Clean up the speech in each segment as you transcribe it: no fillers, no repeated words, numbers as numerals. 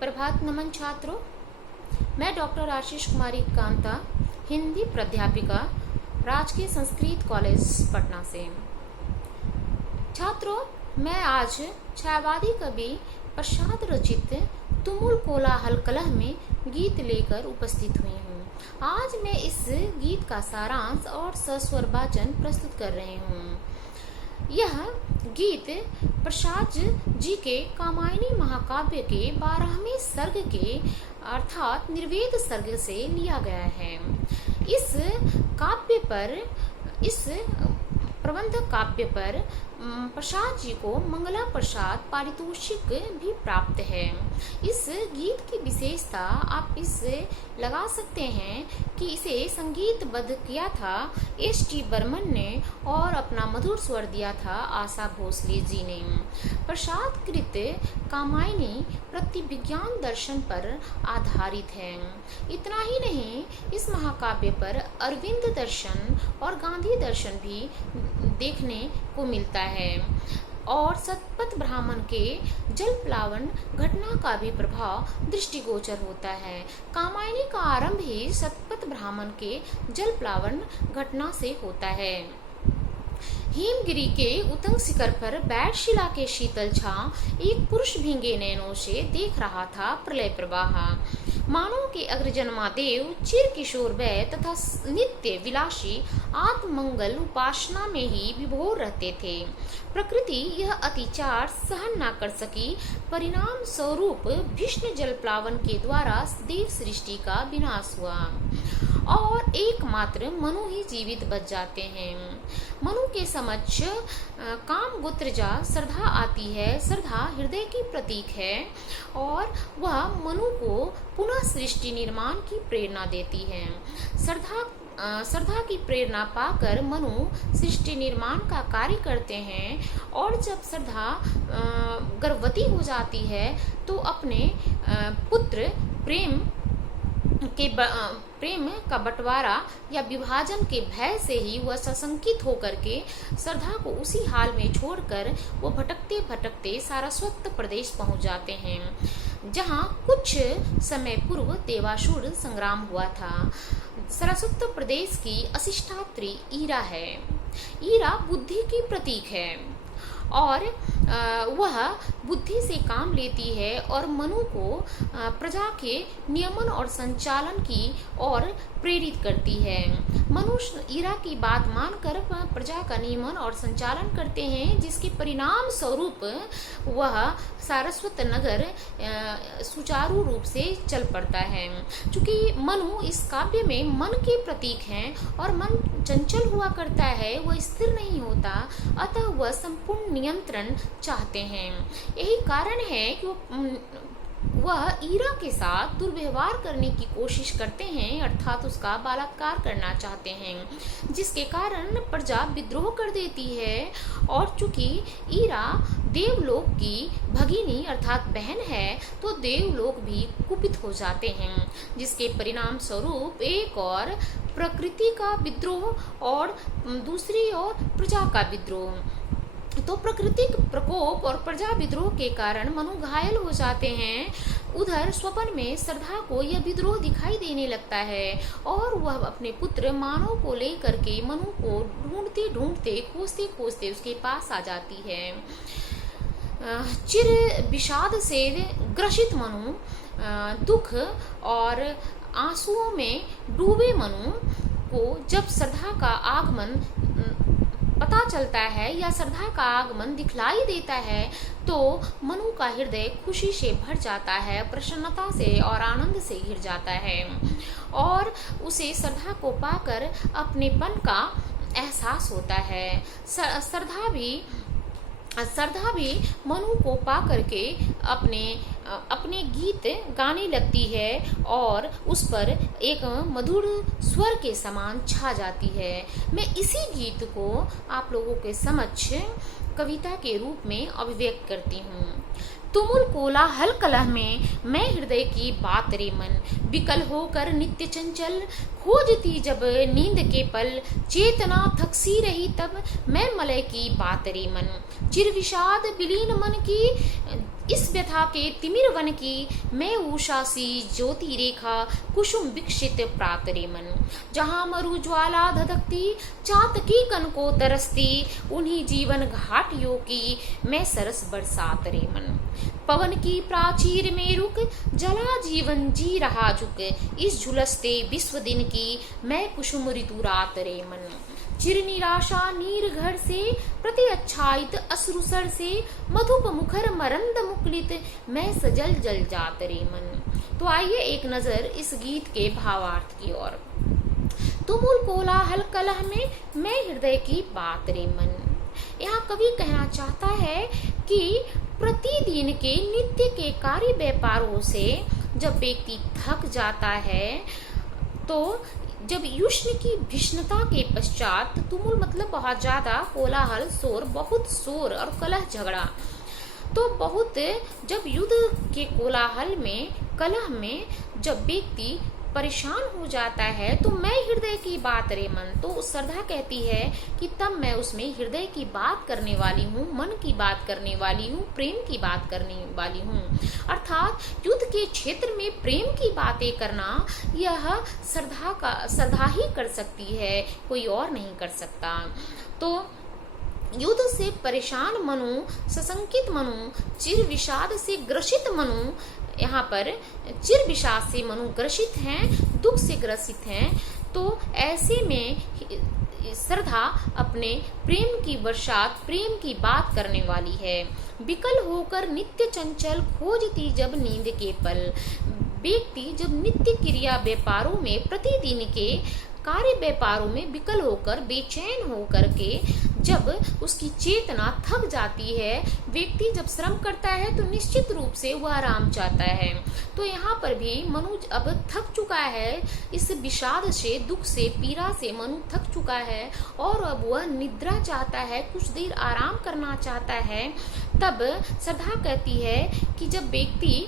प्रभात नमन छात्रों, मैं डॉक्टर आशीष कुमारी कांता, हिंदी प्राध्यापिका, राजकीय संस्कृत कॉलेज पटना से। छात्रों, मैं आज छायावादी कवि प्रसाद रचित तुमुल कोलाहल कलह में गीत लेकर उपस्थित हुई हूँ। आज मैं इस गीत का सारांश और सस्वर वाचन प्रस्तुत कर रही हूँ। यह गीत प्रसाद जी के कामायनी महाकाव्य के 12वें सर्ग के अर्थात निर्वेद सर्ग से लिया गया है। इस प्रबंध काव्य पर प्रसाद जी को मंगला प्रसाद पारितोषिक भी प्राप्त है। इस गीत की विशेषता आप इससे लगा सकते हैं कि इसे संगीतबद्ध किया था S.T. बर्मन ने और अपना मधुर स्वर दिया था आशा भोसले जी ने। प्रसाद कृत कामायनी प्रतिविज्ञान दर्शन पर आधारित है। इतना ही नहीं, इस महाकाव्य पर अरविंद दर्शन और गांधी दर्शन भी देखने को मिलता है और सतपथ ब्राह्मण के जल प्लावन घटना का भी प्रभाव दृष्टिगोचर होता है। कामायनी का आरंभ ही सतपथ ब्राह्मण के जल प्लावन घटना से होता है। हिमगिरी के उतंग शिखर पर बैठ शिला के शीतल छांव एक पुरुष भींगे नैनों से देख रहा था प्रलय प्रवाह। मानव के अग्रजन्मादेव चिर किशोर वय तथा नित्य विलासी आत्मंगल उपासना में ही विभोर रहते थे। प्रकृति यह अतिचार सहन न कर सकी। परिणाम स्वरूप भीष्म जल प्लावन के द्वारा देव सृष्टि का विनाश हुआ और एकमात्र मनु ही जीवित बच जाते हैं। मनु के समक्ष काम गोत्रजा श्रद्धा आती है। श्रद्धा हृदय की प्रतीक है और वह मनु को पुनः सृष्टि निर्माण की प्रेरणा देती है। श्रद्धा की प्रेरणा पाकर मनु सृष्टि निर्माण का कार्य करते हैं और जब श्रद्धा गर्भवती हो जाती है तो अपने पुत्र प्रेम का बंटवारा या विभाजन के भय से ही वह सशंकित होकर के श्रद्धा को उसी हाल में छोड़कर वो भटकते भटकते सारस्वत प्रदेश पहुंच जाते हैं, जहां कुछ समय पूर्व देवासुर संग्राम हुआ था। सारस्वत प्रदेश की अधिष्ठात्री ईरा है। ईरा बुद्धि की प्रतीक है और वह बुद्धि से काम लेती है और मनु को प्रजा के नियमन और संचालन की ओर प्रेरित करती है। मनुष्य ईरा की बात मानकर प्रजा का नियमन और संचालन करते हैं, जिसके परिणाम स्वरूप वह सारस्वत नगर सुचारू रूप से चल पड़ता है। चूंकि मनु इस काव्य में मन के प्रतीक हैं और मन चंचल हुआ करता है, वह स्थिर नहीं होता, अतः वह संपूर्ण नियंत्रण चाहते हैं। यही कारण है कि वह ईरा के साथ दुर्व्यवहार करने की कोशिश करते हैं, अर्थात उसका बलात्कार करना चाहते हैं, जिसके कारण प्रजा विद्रोह कर देती है। और चूंकि ईरा देवलोक की भगिनी अर्थात बहन है, तो देवलोक भी कुपित हो जाते हैं, जिसके परिणाम स्वरूप एक और प्रकृति का विद्रोह और दूसरी ओर प्रजा का विद्रोह। तो प्राकृतिक प्रकोप और प्रजा विद्रोह के कारण मनु घायल हो जाते हैं। उधर स्वप्न में श्रद्धा को यह विद्रोह दिखाई देने लगता है और वह अपने पुत्र मानव को लेकर के मनु को ढूंढते ढूंढते खोजते खोजते उसके पास आ जाती है। चिर विषाद से ग्रसित मनु, दुख और आंसुओं में डूबे मनु को जब श्रद्धा का आगमन पता चलता है या श्रद्धा का आगमन दिखलाई देता है, तो मनु का हृदय खुशी से भर जाता है, प्रसन्नता से और आनंद से घिर जाता है और उसे श्रद्धा को पाकर अपनेपन का एहसास होता है। श्रद्धा भी मनु को पा करके अपने गीत गाने लगती है और उस पर एक मधुर स्वर के समान छा जाती है। मैं इसी गीत को आप लोगों के समक्ष कविता के रूप में अभिव्यक्त करती हूँ। तुमुल कोलाहल कलह में मैं हृदय की बात रे मन, विकल होकर नित्य चंचल खोजती जब नींद के पल, चेतना थकसी रही तब मैं मलय की बात रे मन, चिर विषाद विलीन मन की इस व्यथा के तिमिर वन की मैं उषा सी ज्योति रेखा कुसुम विकसित प्रातरे मन। जहाँ मरु ज्वाला धधकती चातकी कन को तरसती, उन्हीं जीवन घाटियों की मैं सरस बरसात रे मन। पवन की प्राचीर में रुक जला जीवन जी रहा झुक, इस झुलसते विश्व दिन की मैं कुसुम ऋतु रात रे मन। चिर निराशा नीर घर से प्रति अच्छायित अश्रुसर से, मधुप मुखर मरंद मुकुलित मैं सजल जल जात रे मन। तो आइए एक नजर इस गीत के भावार्थ की ओर। तुमुल कोलाहल कलह में मैं हृदय की बात रे मन। यहाँ कवि कहना चाहता है कि प्रतिदिन के नित्य के कार्य व्यापारों से जब व्यक्ति थक जाता है, तो जब युष्ण की भीषणता के पश्चात, तुमुल मतलब बहुत ज्यादा, कोलाहल शोर, बहुत शोर और कलह झगड़ा, तो बहुत जब युद्ध के कोलाहल में कलह में जब व्यक्ति परेशान हो जाता है, तो मैं हृदय की बात रे मन। तो श्रद्धा कहती है कि तब मैं उसमें हृदय की बात करने वाली हूँ, मन की बात करने वाली हूँ, प्रेम की बात करने वाली हूँ। अर्थात युद्ध के क्षेत्र में प्रेम की बातें करना यह श्रद्धा ही कर सकती है, कोई और नहीं कर सकता। तो युद्ध से परेशान मनु, सशंकित मनु, चिर विषाद से ग्रसित मनु, यहाँ पर चिर विषाद से मनु ग्रसित हैं, दुख से ग्रसित हैं। तो ऐसे में श्रद्धा अपने प्रेम की बरसात, प्रेम की बात करने वाली है। विकल होकर नित्य चंचल खोजती जब नींद के पल। व्यक्ति जब नित्य क्रिया व्यापारों में, प्रतिदिन के कार्य व्यापारों में विकल होकर, बेचैन होकर के जब उसकी चेतना थक जाती है, व्यक्ति जब श्रम करता है तो निश्चित रूप से वह आराम चाहता है। तो यहाँ पर भी मनु अब थक चुका है, इस विषाद से, दुख से, पीड़ा से मनु थक चुका है और अब वह निद्रा चाहता है, कुछ देर आराम करना चाहता है। तब श्रद्धा कहती है कि जब व्यक्ति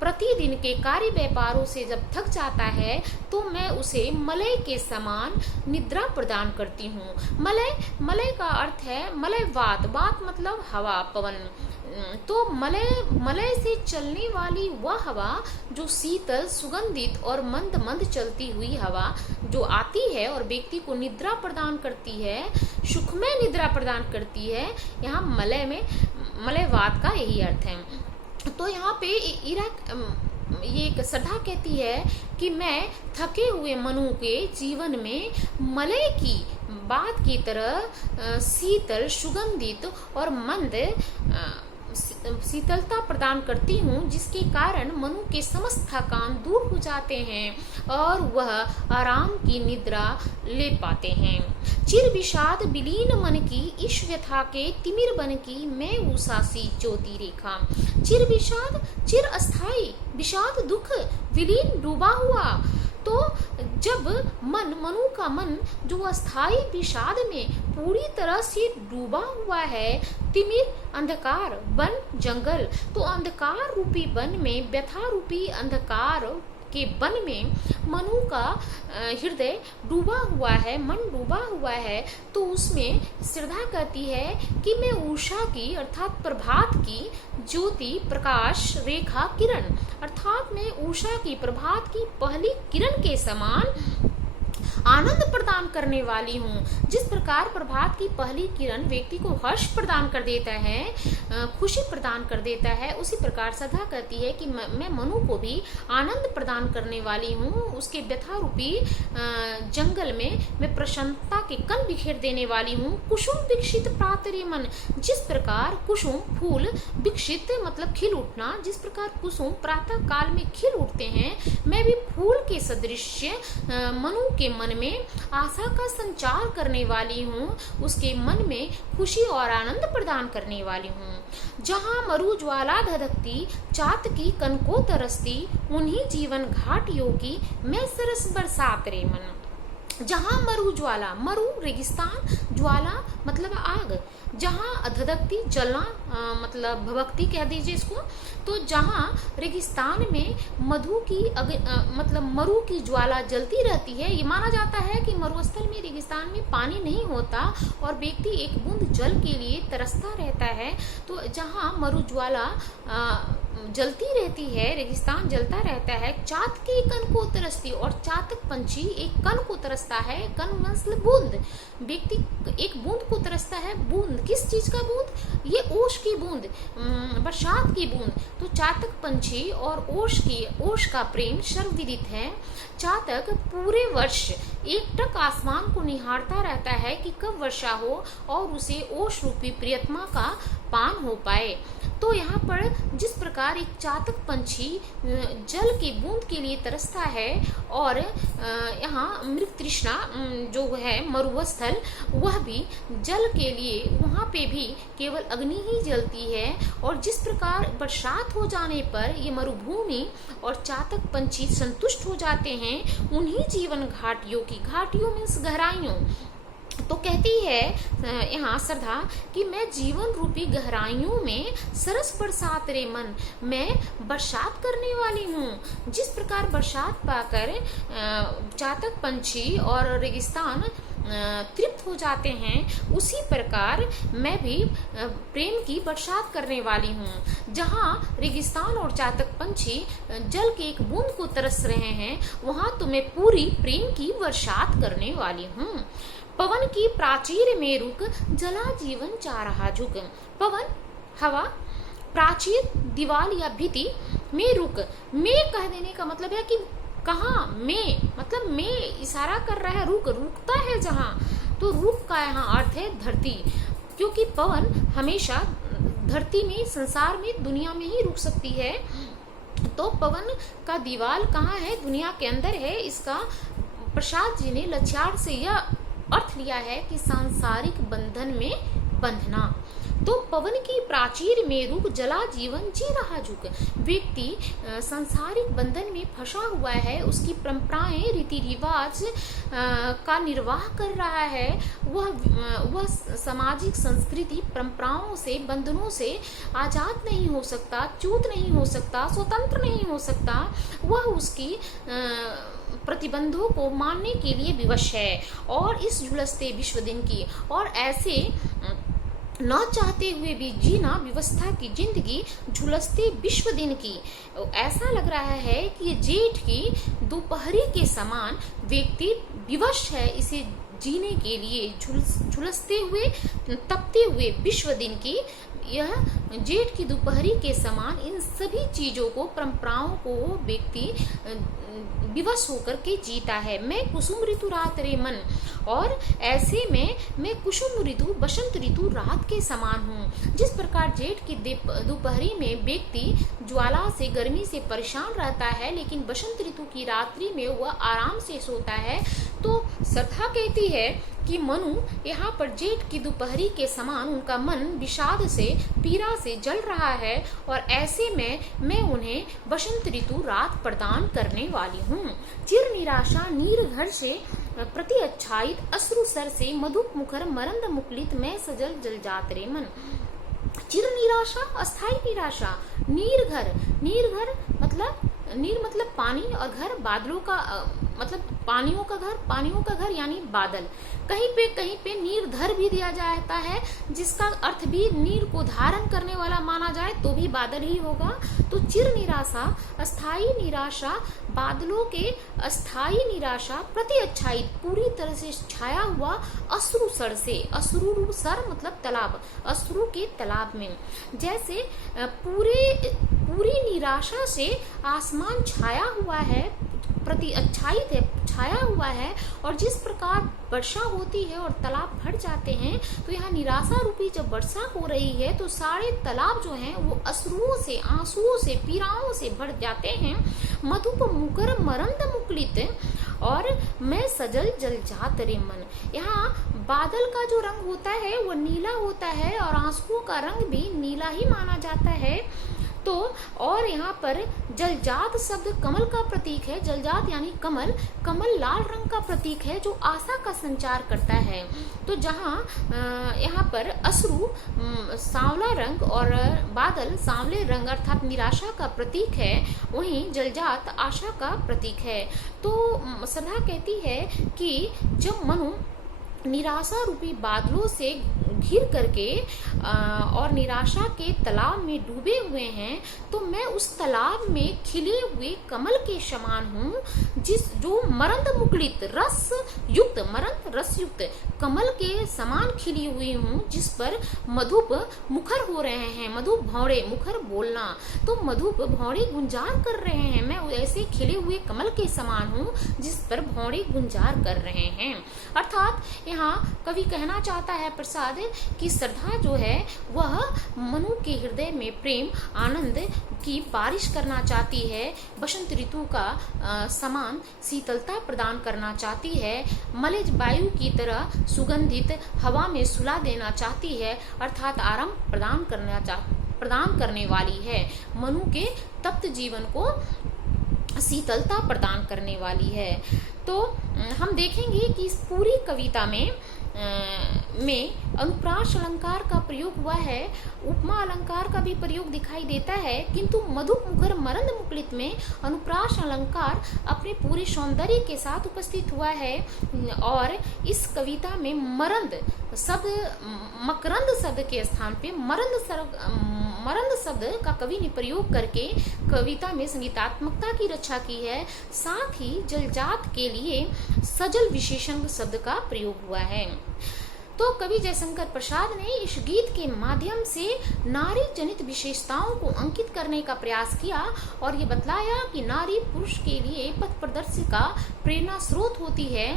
प्रतिदिन के कार्य व्यापारों से जब थक जाता है, तो मैं उसे मलय के समान निद्रा प्रदान करती हूँ। मलय का अर्थ है मलय वात मतलब हवा, पवन। तो मलय से चलने वाली वह हवा जो शीतल, सुगंधित और मंद मंद चलती हुई हवा जो आती है और व्यक्ति को निद्रा प्रदान करती है, सुखमय निद्रा प्रदान करती है। यहाँ मलयवात का यही अर्थ है। तो यहाँ पे ये श्रद्धा कहती है कि मैं थके हुए मनु के जीवन में मलय की बात की तरह शीतल, सुगंधित और मंद शीतलता प्रदान करती हूँ, जिसके कारण मनु के समस्त थकान दूर हो जाते हैं और वह आराम की निद्रा ले पाते हैं। चिर विषाद विलीन मन की इस व्यथा के तिमिर बन की मैं उषा सी ज्योति रेखा। चिर विषाद, चिर अस्थाई, विषाद दुख, विलीन डूबा हुआ। तो जब मनु का मन जो अस्थाई विषाद में पूरी तरह से डूबा हुआ है, तिमिर अंधकार, वन जंगल, तो अंधकार रूपी वन में, व्यथा रूपी अंधकार के वन में मनु का हृदय डूबा हुआ है, मन डूबा हुआ है। तो उसमें श्रद्धा कहती है कि मैं उषा की अर्थात प्रभात की ज्योति, प्रकाश, रेखा, किरण, अर्थात मैं उषा की, प्रभात की पहली किरण के समान आनंद प्रदान करने वाली हूँ। जिस प्रकार प्रभात की पहली किरण व्यक्ति को हर्ष प्रदान कर देता है, खुशी प्रदान कर देता है, उसी प्रकार श्रद्धा कहती है कि मैं मनु को भी आनंद प्रदान करने वाली हूँ। उसके व्यथा रूपी जंगल में मैं प्रसन्नता के कण बिखेर देने वाली हूँ। कुसुम विकसित प्रातरे मन, जिस प्रकार कुसुम फूल विकसित मतलब खिल उठना, जिस प्रकार कुसुम प्रातः काल में खिल उठते हैं, मैं भी फूल के सदृश मनु के मन में आशा का संचार करने वाली हूँ, उसके मन में खुशी और आनंद प्रदान करने वाली हूँ। जहाँ मरु ज्वाला धधकती, चातकी कन को तरसती, उन्हीं जीवन घाटियों की मैं सरस बरसात रे मन। जहाँ मरु ज्वाला, मरु रेगिस्तान, ज्वाला मतलब आग, जहाँ धधकती जलना मतलब भभकती कह दीजिए इसको। तो जहाँ रेगिस्तान में मधु की मतलब मरु की ज्वाला जलती रहती है, ये माना जाता है कि मरुस्थल में, रेगिस्तान में पानी नहीं होता और व्यक्ति एक बूंद जल के लिए तरसता रहता है। तो जहाँ मरु ज्वाला जलती रहती है, रेगिस्तान जलता रहता है, चातक के कण को तरसती, और चातक पंछी एक कण को तरसता है। कण मतलब बूंद, व्यक्ति एक बूंद को तरसता है। बूंद किस चीज का बूंद? ये ओश की बूंद, बरसात की बूंद। तो चातक पंछी और ओश का प्रेम सर्वविदित है। चातक पूरे वर्ष एकटक आसमान को निहारता रहता है कि कब वर्षा हो और उसे ओश रूपी प्रियतमा का पान हो पाए। तो यहाँ पर जिस प्रकार एक चातक पंछी जल की बूंद के लिए तरसता है, और यहाँ मृग तृष्णा जो है मरुस्थल, वह भी जल के लिए, वहाँ पे भी केवल अग्नि ही जलती है। और जिस प्रकार बरसात हो जाने पर ये मरुभूमि और चातक पंछी संतुष्ट हो जाते हैं, उन्हीं जीवन घाटियों की, घाटियों मीन्स गहराइयों, तो कहती है यहाँ श्रद्धा कि मैं जीवन रूपी गहराइयों में सरस बरसात रे मन, मैं बरसात करने वाली हूँ। जिस प्रकार बरसात पाकर चातक पंछी और रेगिस्तान तृप्त हो जाते हैं, उसी प्रकार मैं भी प्रेम की बरसात करने वाली हूँ। जहाँ रेगिस्तान और चातक पंछी जल के एक बूंद को तरस रहे हैं, वहाँ तो मैं पूरी प्रेम की बरसात करने वाली हूँ। पवन की प्राचीर में रुक, जला जीवन चाह रहा झुक। पवन हवा, प्राचीर दीवार या भित्ति में रुक, में कह देने का मतलब है कि कहाँ, में मतलब में इशारा कर रहा है, रुक, रुकता है जहाँ। तो रुक का यहाँ अर्थ है धरती, क्योंकि पवन हमेशा धरती में, संसार में, दुनिया में ही रुक सकती है। तो पवन का दीवार कहाँ है? दुनिया के अंदर है। इसका प्रसाद जी ने लक्ष्यार्थ से यह अर्थ लिया है कि सांसारिक बंधन में बंधना। तो पवन की प्राचीर में रुक, जला जीवन जी रहा झुक। व्यक्ति सांसारिक बंधन में फंसा हुआ है, उसकी परंपराएं, रीति रिवाज का निर्वाह कर रहा है। वह सामाजिक संस्कृति परंपराओं से, बंधनों से आजाद नहीं हो सकता, च्युत नहीं हो सकता, स्वतंत्र नहीं हो सकता। वह उसकी प्रतिबंधों को मानने के लिए विवश है और इस झुलसते विश्व दिन की, और ऐसे न चाहते हुए भी जीना व्यवस्था की जिंदगी झुलसते विश्व दिन की। ऐसा लग रहा है कि ये जेठ की दोपहरी के समान व्यक्ति विवश है इसे जीने के लिए। झुलसते हुए, तपते हुए विश्व दिन की, यह जेठ की दोपहरी के समान इन सभी चीजों को, परंपराओं को व्यक्ति विवश होकर के जीता है। मैं कुसुम ऋतु रात रे मन, और ऐसे में मैं कुसुम ऋतु, बसंत ऋतु रात के समान हूँ। जिस प्रकार जेठ की दोपहरी में व्यक्ति ज्वाला से, गर्मी से परेशान रहता है, लेकिन बसंत ऋतु की रात्रि में वह आराम से सोता है। तो श्रद्धा कहती है कि मनु यहाँ पर जेठ की दोपहरी के समान उनका मन विषाद से, पीड़ा से जल रहा है, और ऐसे में मैं उन्हें बसंत ऋतु रात प्रदान करने वाली हूँ। चिर निराशा नीर घर से प्रति अच्छायित, अश्रु सर से मधुप मुखर मरंद मुकुलित, मैं सजल जल जात रे मन। चिर निराशा, अस्थायी निराशा। नीर घर, नीर घर मतलब, नीर मतलब पानी, और घर बादलों का मतलब पानियों का घर, पानियों का घर यानी बादल। कहीं पे नीरधर भी दिया जाता है, जिसका अर्थ भी नीर को धारण करने वाला माना जाए तो भी बादल ही होगा। तो चिर निराशा, अस्थायी निराशा, बादलों के अस्थायी निराशा, प्रति अच्छाई, पूरी तरह से छाया हुआ अश्रु सर से। अश्रु सर मतलब तालाब, अश्रु के तालाब में। जैसे पूरी निराशा से आसमान छाया हुआ है, प्रति अच्छायित है, छाया हुआ है, और जिस प्रकार वर्षा होती है और तालाब भर जाते हैं, तो यहाँ निराशा रूपी जब वर्षा हो रही है तो सारे तालाब जो हैं वो अश्रुओं से, आंसुओं से, पीड़ाओं से भर जाते हैं। मधुप मुकर मरंद मुकुलित, और मैं सजल जल जात रे मन। यहाँ बादल का जो रंग होता है वो नीला होता है, और आंसुओं का रंग भी नीला ही माना जाता है। तो और यहाँ पर जलजात शब्द कमल का प्रतीक है। जलजात यानी कमल, कमल लाल रंग का प्रतीक है जो आशा का संचार करता है। तो जहाँ यहाँ पर अश्रु सांवला रंग और बादल सांवले रंग अर्थात निराशा का प्रतीक है, वहीं जलजात आशा का प्रतीक है। तो श्रद्धा कहती है कि जब मनु निराशा रूपी बादलों से घिर करके और निराशा के तालाब में डूबे हुए हैं, तो मैं उस तालाब में खिले हुए कमल के समान हूँ, जो मरंद मुकुलित रस युक्त कमल के समान खिली हुई हूँ, जिस पर मधुप मुखर हो रहे हैं। मधुप भौरे, मुखर बोलना, तो मधुप भौरे गुंजार कर रहे हैं। मैं ऐसे खिले हुए कमल के समान हूँ जिस पर भौरे गुंजार कर रहे हैं। अर्थात यहाँ कवि कहना चाहता है प्रसाद कि श्रद्धा जो है वह मनु के हृदय में प्रेम आनंद की बारिश करना चाहती है, बसंत ऋतु का समान शीतलता प्रदान करना चाहती है, मलेज वायु की तरह सुगंधित हवा में सुला देना चाहती है, अर्थात आराम प्रदान करने वाली है, मनु के तप्त जीवन को शीतलता प्रदान करने वाली है। तो हम देखेंगे कि इस पूरी कविता में अनुप्रास अलंकार का प्रयोग हुआ है, उपमा अलंकार का भी प्रयोग दिखाई देता है, किंतु मधुप मुखर मरंद मुकुलित में अनुप्रास अलंकार अपने पूरे सौंदर्य के साथ उपस्थित हुआ है। और इस कविता में मरंद शब्द मकरंद शब्द के स्थान पे मरंद शब्द का कवि ने प्रयोग करके कविता में संगीतात्मकता की रक्षा की है। साथ ही जलजात के लिए सजल विशेषण शब्द का प्रयोग हुआ है। तो कवि जयशंकर प्रसाद ने इस गीत के माध्यम से नारी जनित विशेषताओं को अंकित करने का प्रयास किया और ये बतलाया कि नारी पुरुष के लिए पथ प्रदर्शिका प्रेरणा स्रोत होती है।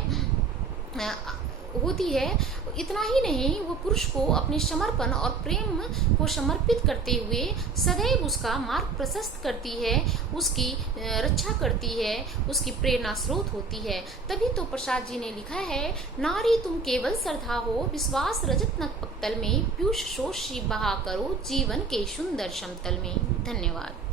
इतना ही नहीं, वो पुरुष को अपने समर्पण और प्रेम को समर्पित करते हुए सदैव उसका मार्ग प्रशस्त करती है, उसकी रक्षा करती है, उसकी प्रेरणा स्रोत होती है। तभी तो प्रसाद जी ने लिखा है, नारी तुम केवल श्रद्धा हो, विश्वास रजत नक पक्तल में, पीयूष शोष बहा करो जीवन के सुंदर समतल में। धन्यवाद।